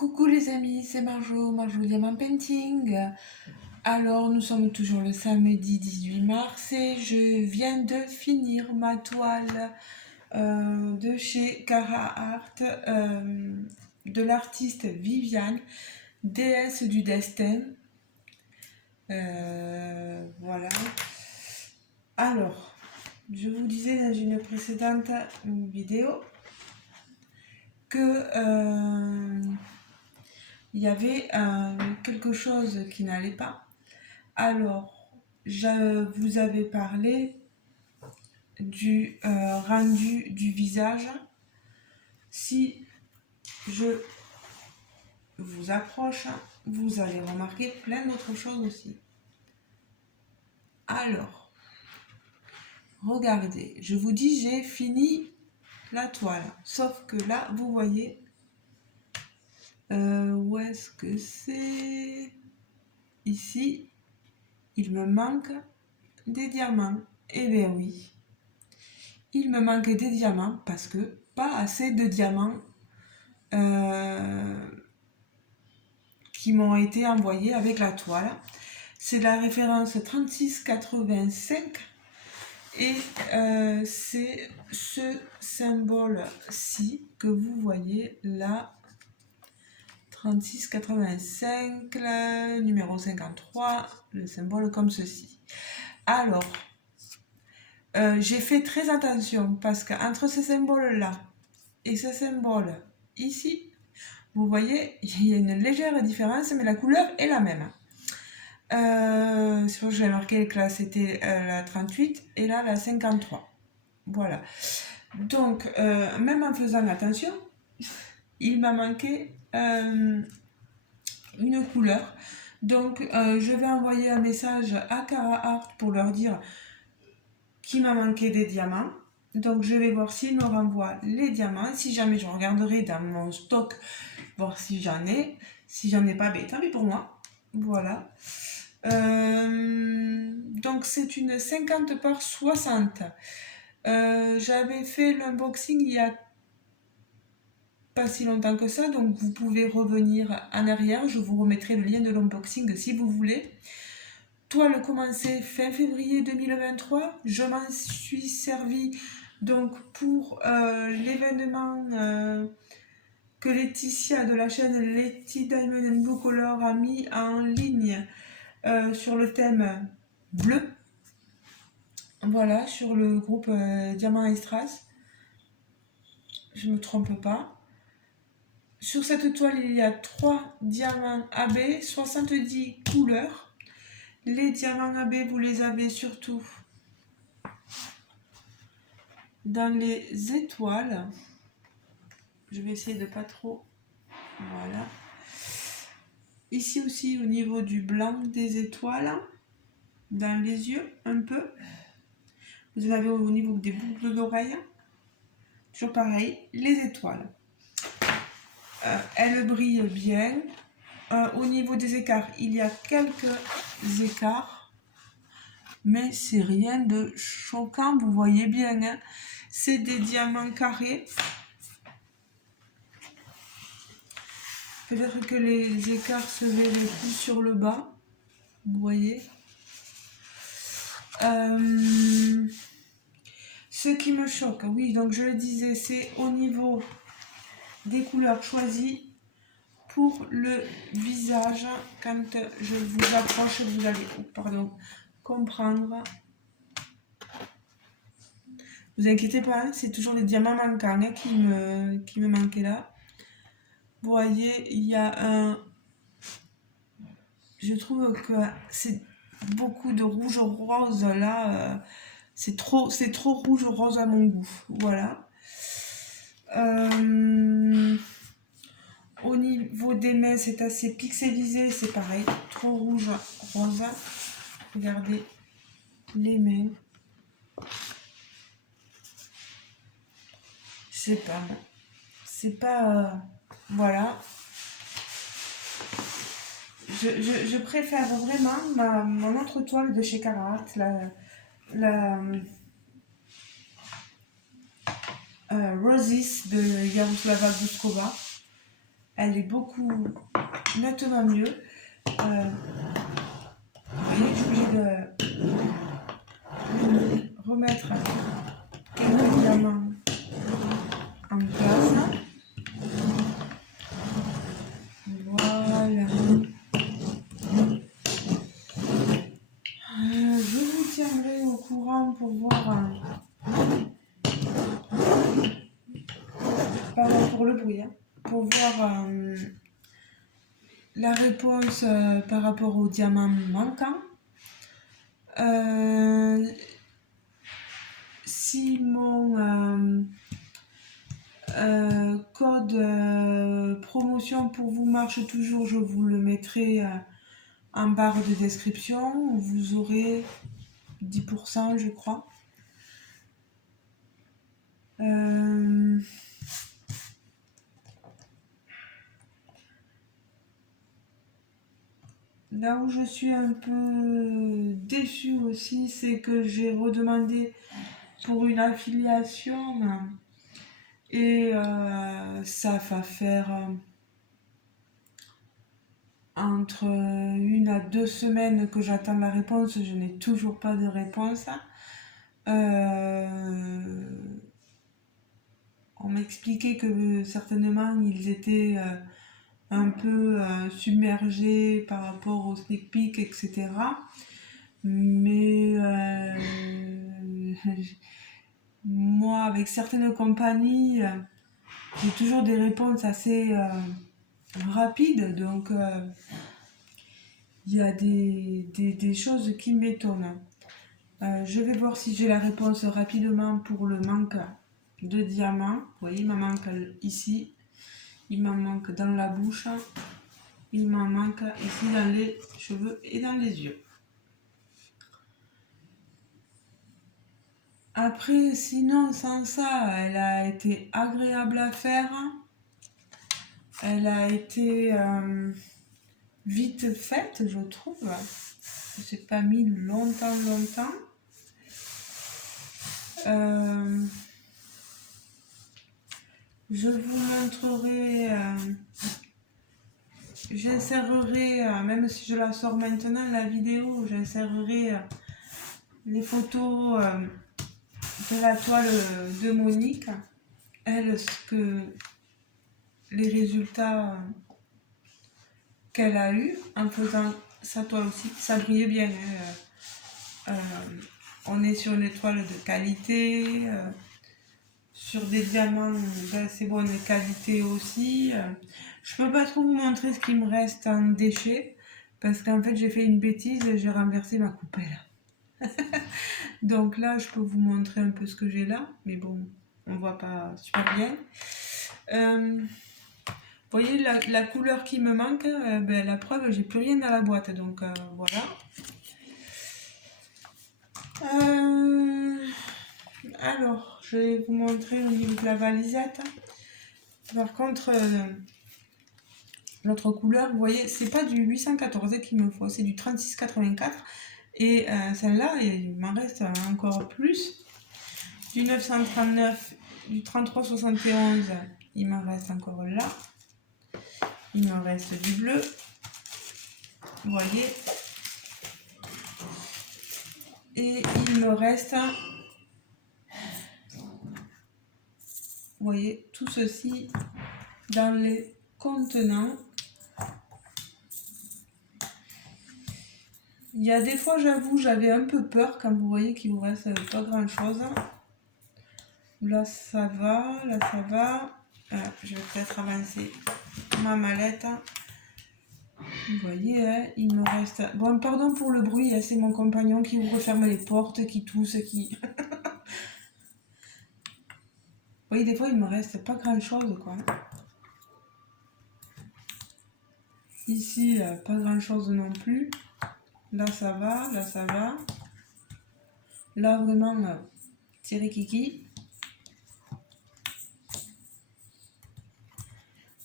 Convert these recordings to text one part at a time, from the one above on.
Coucou les amis, c'est Marjo Diamant Painting. Alors nous sommes toujours le samedi 18 mars et je viens de finir ma toile de chez Cara Art de l'artiste Viviane, déesse du destin. Voilà. Alors, je vous disais dans une précédente vidéo que il y avait quelque chose qui n'allait pas. Alors, je vous avais parlé du rendu du visage. Si je vous approche, vous allez remarquer plein d'autres choses aussi. Alors, regardez, je vous dis, j'ai fini la toile. Sauf que là, vous voyez, où est-ce que c'est? Ici, il me manque des diamants. Eh bien oui, il me manque des diamants parce que pas assez de diamants qui m'ont été envoyés avec la toile. C'est la référence 3685 et c'est ce symbole-ci que vous voyez là, 3685, le numéro 53, le symbole comme ceci. Alors, j'ai fait très attention parce qu'entre ces symboles-là et ce symbole ici, vous voyez, il y a une légère différence, mais la couleur est la même. C'est pour que j'ai marqué que là c'était la 38 et là la 53. Voilà. Donc, même en faisant attention, il m'a manqué une couleur. Donc, je vais envoyer un message à Cara Art pour leur dire qu'il m'a manqué des diamants. Donc, je vais voir s'ils me renvoient les diamants. Si jamais je regarderai dans mon stock, voir si j'en ai. Si j'en ai pas, ben, tant pis pour moi. Voilà. Donc, c'est une 50 par 60. J'avais fait l'unboxing il y a pas si longtemps que ça, donc vous pouvez revenir en arrière. Je vous remettrai le lien de l'unboxing si vous voulez. Toile commencée fin février 2023. Je m'en suis servi donc pour l'événement que Laetitia de la chaîne Letty Diamond Blue Color a mis en ligne sur le thème bleu. Voilà, sur le groupe Diamant et Strass. Je ne me trompe pas. Sur cette toile, il y a 3 diamants AB, 70 couleurs. Les diamants AB, vous les avez surtout dans les étoiles. Je vais essayer de pas trop. Voilà. Ici aussi, au niveau du blanc des étoiles, dans les yeux, un peu. Vous en avez au niveau des boucles d'oreilles. Toujours pareil, les étoiles. Elle brille bien. Au niveau des écarts, il y a quelques écarts, mais c'est rien de choquant, vous voyez bien, hein. C'est des diamants carrés. Peut-être que les écarts se verraient plus sur le bas, vous voyez. Ce qui me choque, oui, donc je le disais, c'est au niveau des couleurs choisies pour le visage. Quand je vous approche, vous allez comprendre. Vous inquiétez pas, hein, c'est toujours les diamants manquants hein, qui me manquaient là. Vous voyez, il y a un... Je trouve que c'est beaucoup de rouge rose là. C'est trop rouge rose à mon goût. Voilà. Au niveau des mains, c'est assez pixelisé. C'est pareil, trop rouge rose. Regardez les mains. C'est pas voilà. Je préfère vraiment mon autre toile de chez Cara Art, la Roses de Jaroslava Guskova. elle est beaucoup nettement mieux. Vous voyez, je suis obligée de remettre quelques diamants en place. Voilà. Je vous tiendrai au courant pour voir, pardon pour le bruit, pour voir la réponse par rapport au diamant manquant. Si mon code promotion pour vous marche toujours, je vous le mettrai en barre de description. Vous aurez 10%, je crois. Là où je suis un peu déçue aussi, c'est que j'ai redemandé pour une affiliation et ça va faire entre 1 à 2 semaines que j'attends la réponse. Je n'ai toujours pas de réponse. On m'expliquait que certainement ils étaient un peu submergés par rapport au sneak peek, etc. Mais moi, avec certaines compagnies, j'ai toujours des réponses assez rapides, donc il y a des choses qui m'étonnent. Je vais voir si j'ai la réponse rapidement pour le manque de diamants. Vous voyez, il m'en manque ici, il m'en manque dans la bouche, il m'en manque ici dans les cheveux et dans les yeux. Après, sinon, sans ça, elle a été agréable à faire. Elle a été vite faite, je trouve. Je ne s'est pas mis longtemps. Je vous montrerai, j'insérerai, même si je la sors maintenant, la vidéo, j'insérerai les photos de la toile de Monique. Elle, les résultats qu'elle a eu en faisant sa toile aussi, ça brillait bien. On est sur une toile de qualité, sur des diamants d'assez bonne qualité aussi. Je peux pas trop vous montrer ce qui me reste en déchets parce qu'en fait j'ai fait une bêtise, j'ai renversé ma coupelle. Donc là je peux vous montrer un peu ce que j'ai là, mais bon, on voit pas super bien. Vous voyez la couleur qui me manque, la preuve, j'ai plus rien dans la boîte, donc voilà. Alors, je vais vous montrer au niveau de la valisette. Par contre, l'autre couleur, vous voyez, c'est pas du 814 qu'il me faut, c'est du 3684. Et celle-là, il m'en reste encore plus. Du 939, du 3371, il m'en reste encore là. Il me reste du bleu. Vous voyez. Et il me reste, vous voyez, tout ceci dans les contenants. Il y a des fois, j'avoue, j'avais un peu peur quand vous voyez qu'il vous reste pas grand chose. Là, ça va, là, ça va. Je vais peut-être avancer ma mallette. Vous voyez, hein, il me reste... Bon, pardon pour le bruit, hein, c'est mon compagnon qui ouvre ferme les portes, qui tousse, qui... Vous voyez, des fois, il me reste pas grand chose, quoi. Ici, pas grand chose non plus. Là, ça va, là, ça va. Là, vraiment, tiré kiki.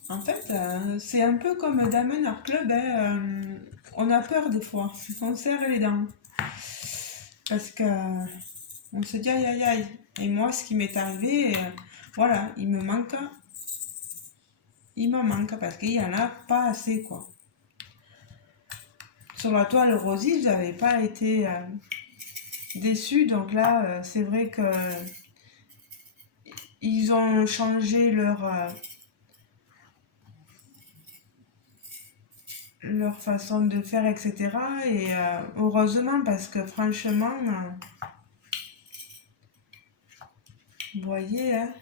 En fait, c'est un peu comme Diamond Art Club, hein, on a peur des fois, on serre les dents. Parce que on se dit aïe aïe aïe. Et moi, ce qui m'est arrivé, voilà, il me manque il m'en manque parce qu'il n'y en a pas assez, quoi. Sur la toile Rosy, je n'avais pas été déçue. Donc là, c'est vrai que ils ont changé leur façon de faire, etc. Et heureusement, parce que franchement, vous voyez, hein,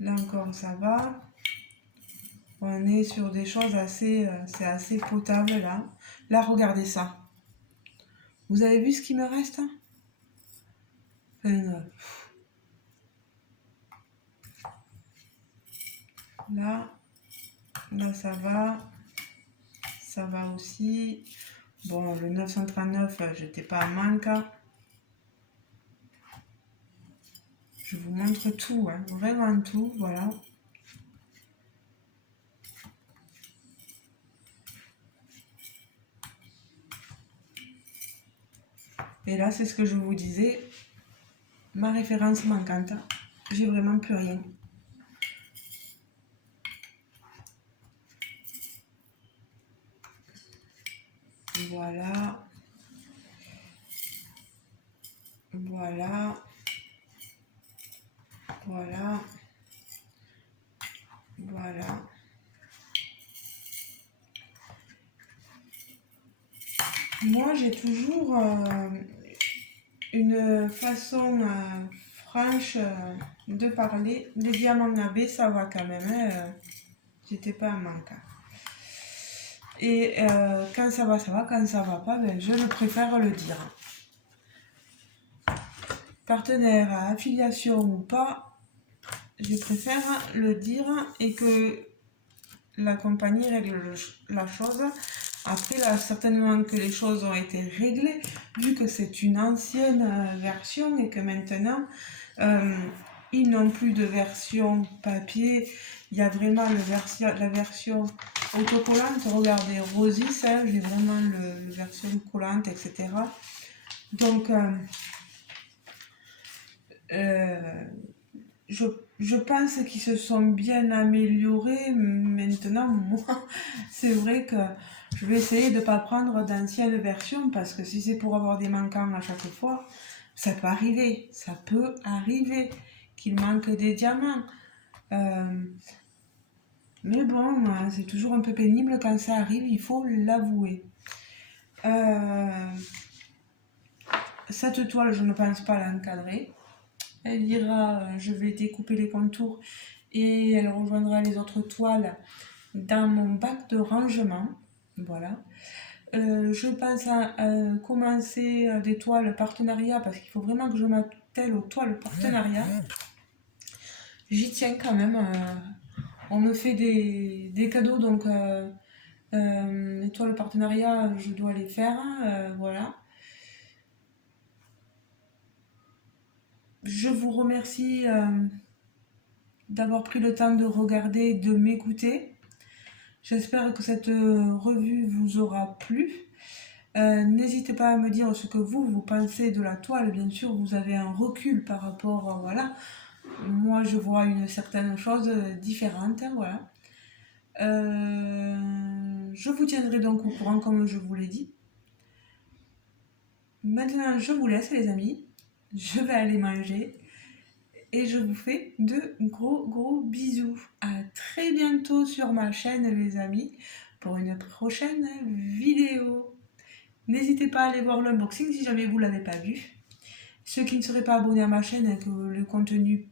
là encore ça va. On est sur des choses assez, c'est assez potable là. Là, regardez ça. Vous avez vu ce qui me reste, hein? Là, là ça va aussi. Bon, le 939, j'étais pas à manque. Je vous montre tout, hein, vraiment tout, voilà. Et là, c'est ce que je vous disais, ma référence manquante. J'ai vraiment plus rien. Voilà. Voilà. Voilà. Voilà. Moi, j'ai toujours une façon franche de parler. Les diamants AB, ça va quand même. Hein, j'étais pas à manque. Et quand ça va, ça va. Quand ça va pas, ben, je préfère le dire. Partenaire, affiliation ou pas, je préfère le dire et que la compagnie règle la chose. Après, là, certainement que les choses ont été réglées, vu que c'est une ancienne version et que maintenant, ils n'ont plus de version papier. Il y a vraiment la version autocollante. Regardez, Rosis, hein, j'ai vraiment la version collante, etc. Donc, je pense qu'ils se sont bien améliorés. Maintenant, moi, c'est vrai que je vais essayer de ne pas prendre d'anciennes versions parce que si c'est pour avoir des manquants à chaque fois, ça peut arriver. Ça peut arriver qu'il manque des diamants. Mais bon, c'est toujours un peu pénible quand ça arrive, il faut l'avouer. Cette toile, je ne pense pas l'encadrer. Elle ira, je vais découper les contours et elle rejoindra les autres toiles dans mon bac de rangement. Voilà. Je pense à commencer des toiles partenariat parce qu'il faut vraiment que je m'attelle aux toiles partenariat. J'y tiens quand même. On me fait des cadeaux, donc les toiles partenariat, je dois les faire. Voilà. Je vous remercie d'avoir pris le temps de regarder, de m'écouter. J'espère que cette revue vous aura plu. N'hésitez pas à me dire ce que vous pensez de la toile. Bien sûr, vous avez un recul par rapport, voilà. Moi, je vois une certaine chose différente, voilà. Je vous tiendrai donc au courant comme je vous l'ai dit. Maintenant, je vous laisse les amis. Je vais aller manger. Et je vous fais de gros bisous. À très bientôt sur ma chaîne les amis pour une prochaine vidéo. N'hésitez pas à aller voir l'unboxing si jamais vous ne l'avez pas vu. Ceux qui ne seraient pas abonnés à ma chaîne et que le contenu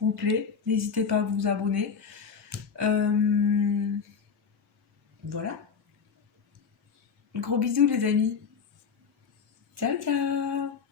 vous plaît, n'hésitez pas à vous abonner. Voilà. Gros bisous les amis. Ciao ciao.